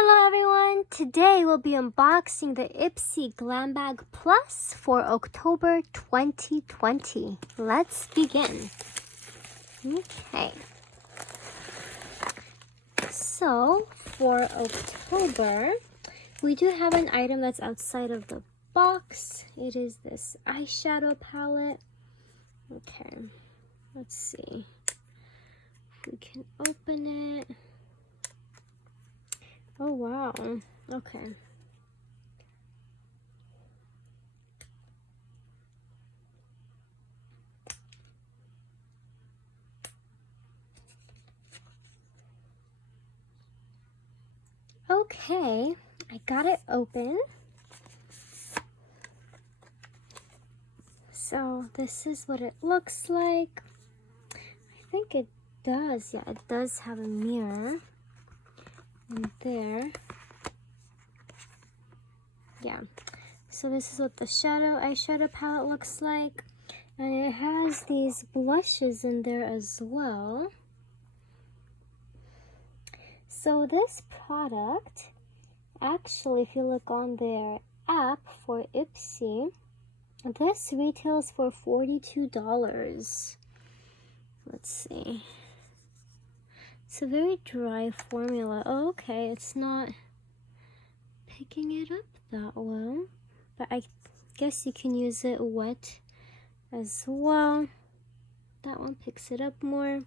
Hello everyone! Today we'll be unboxing the Ipsy Glam Bag Plus for October 2020. Let's begin. Okay. So, for October, we do have an item that's outside of the box. It is this eyeshadow palette. Okay, let's see. We can open it. Oh wow, okay. Okay, I got it open. So this is what it looks like. I think it does, yeah, it does have a mirror in there. Yeah, so this is what the eyeshadow palette looks like. And it has these blushes in there as well. So this product, actually, if you look on their app for Ipsy, this retails for $42. Let's see. It's a very dry formula. Oh, okay, it's not picking it up that well, but I guess you can use it wet as well. That one picks it up more.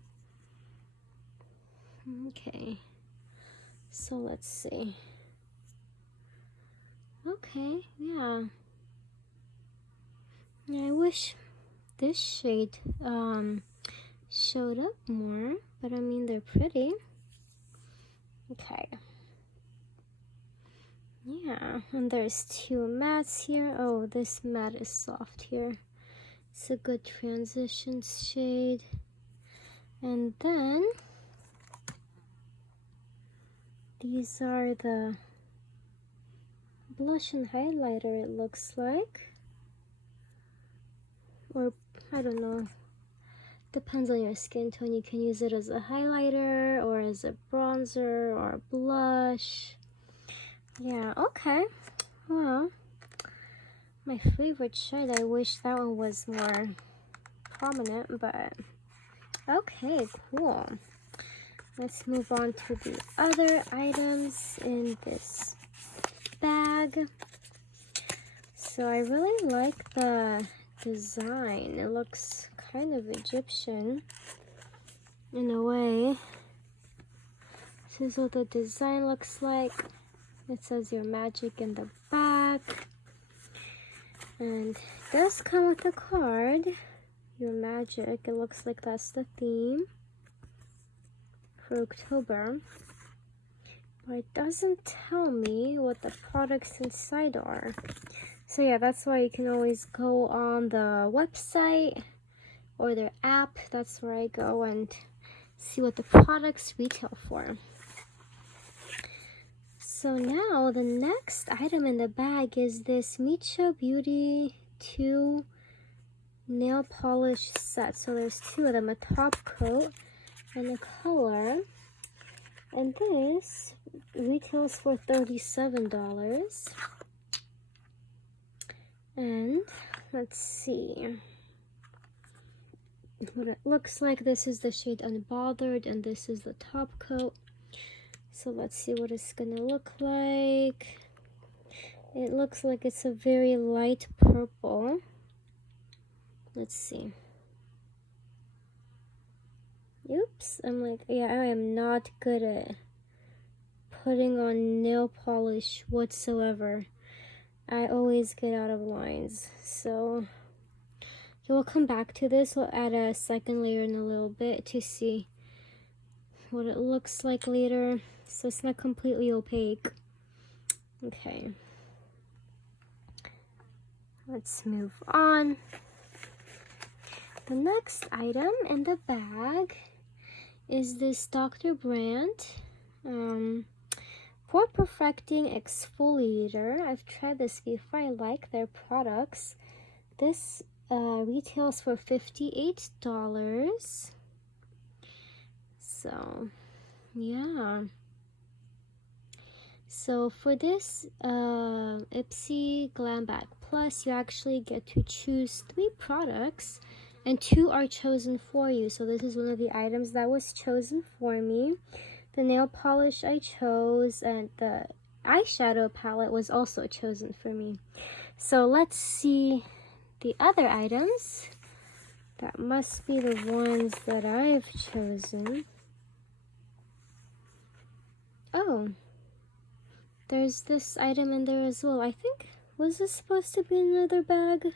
Okay, so let's see. Okay, yeah. I wish this shade showed up more, but I mean, they're pretty. Okay. Yeah, and there's two mattes here. Oh, this matte is soft here. It's a good transition shade. And then these are the blush and highlighter, it looks like. Or, I don't know. Depends on your skin tone. You can use it as a highlighter or as a bronzer or a blush. Yeah, okay. Well, my favorite shade, I wish that one was more prominent, but okay, cool. Let's move on to the other items in this bag. So I really like the design. It looks kind of Egyptian in a way. This is what the design looks like. It says your magic in the back. And it does come with a card. Your magic. It looks like that's the theme for October. But it doesn't tell me what the products inside are. So yeah, that's why you can always go on the website or their app. That's where I go and see what the products retail for. So now the next item in the bag is this Micho Beauty 2 nail polish set. So there's two of them, a top coat and a color. And this retails for $37. And let's see what it looks like. This is the shade Unbothered, and this is the top coat. So let's see what it's gonna look like. It looks like it's a very light purple. Let's see. Oops, I'm like, yeah, I am not good at putting on nail polish whatsoever. I always get out of lines. So we'll come back to this. We'll add a second layer in a little bit to see what it looks like later, so it's not completely opaque. Okay, let's move on. The next item in the bag is this Dr. Brandt Pore Perfecting Exfoliator. I've tried this before. I like their products. This retails for $58. So yeah, So for this Ipsy Glam Bag Plus, you actually get to choose 3 products and 2 are chosen for you. So this is one of the items that was chosen for me. The nail polish I chose, and the eyeshadow palette was also chosen for me. So let's see the other items. That must be the ones that I've chosen. Oh, there's this item in there as well. I think, was this supposed to be another bag?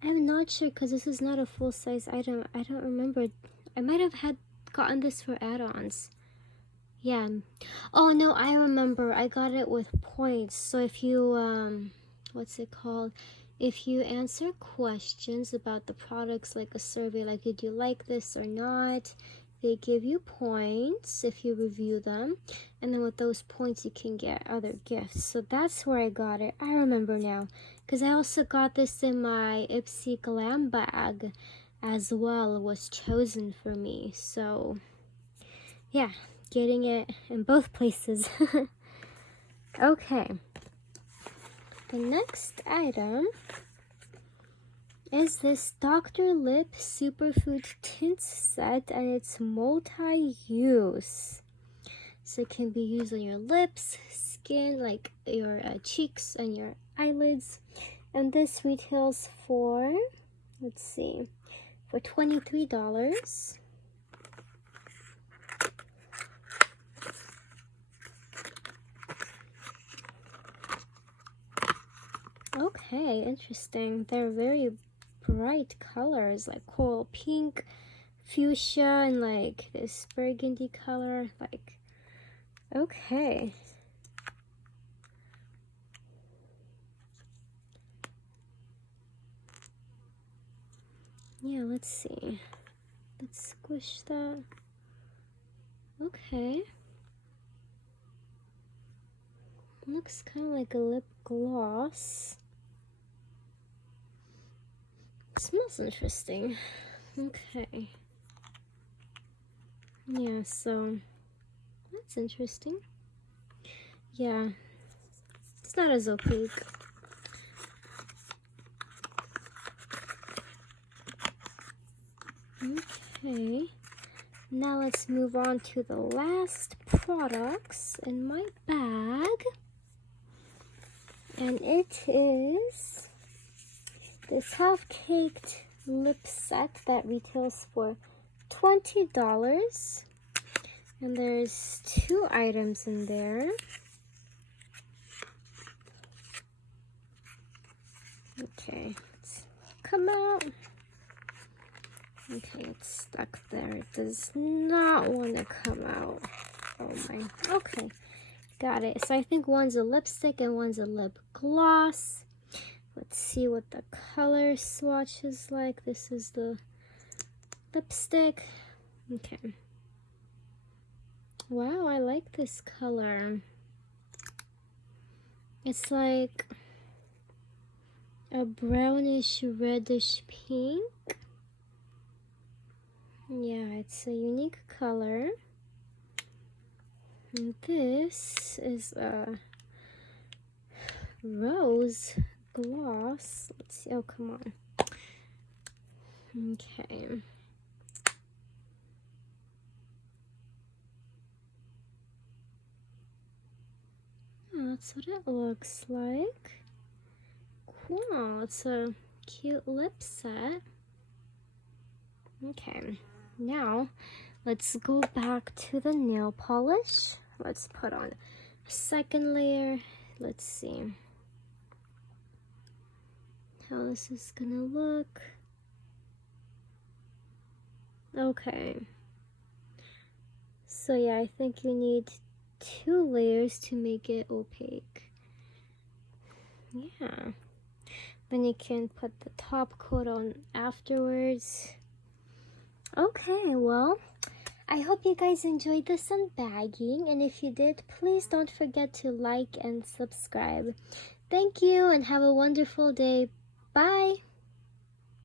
I'm not sure because this is not a full-size item. I don't remember. I might have gotten this for add-ons. Yeah. Oh no, I remember. I got it with points. So if you, what's it called? If you answer questions about the products, like a survey, like did you like this or not, they give you points if you review them. And then with those points, you can get other gifts. So that's where I got it. I remember now. Because I also got this in my Ipsy Glam bag as well. It was chosen for me. So, yeah. Getting it in both places. Okay. The next item is this Dr. Lip Superfood Tint Set, and it's multi-use. So it can be used on your lips, skin, like your cheeks and your eyelids. And this retails for, let's see, for $23. Okay, interesting. They're very bright colors, like coral pink, fuchsia, and like this burgundy color. Like, okay. Yeah, let's see. Let's squish that. Okay. Looks kind of like a lip gloss. Smells interesting. Okay. Yeah, so that's interesting. Yeah, it's not as opaque. Okay, now let's move on to the last products in my bag. And it is this half-caked lip set that retails for $20. And there's 2 items in there. Okay, let's come out. Okay, it's stuck there. It does not want to come out. Oh my. Okay, got it. So I think one's a lipstick and one's a lip gloss. Let's see what the color swatch is like. This is the lipstick. Okay. Wow, I like this color. It's like a brownish reddish pink. Yeah, it's a unique color. And this is a rose gloss. Let's see. Oh, come on. Okay. Oh, that's what it looks like. Cool. It's a cute lip set. Okay. Now, let's go back to the nail polish. Let's put on a second layer. Let's see how this is gonna look. Okay. So yeah, I think you need 2 layers to make it opaque. Yeah. Then you can put the top coat on afterwards. Okay, well, I hope you guys enjoyed this unbagging, and if you did, please don't forget to like and subscribe. Thank you and have a wonderful day. Bye!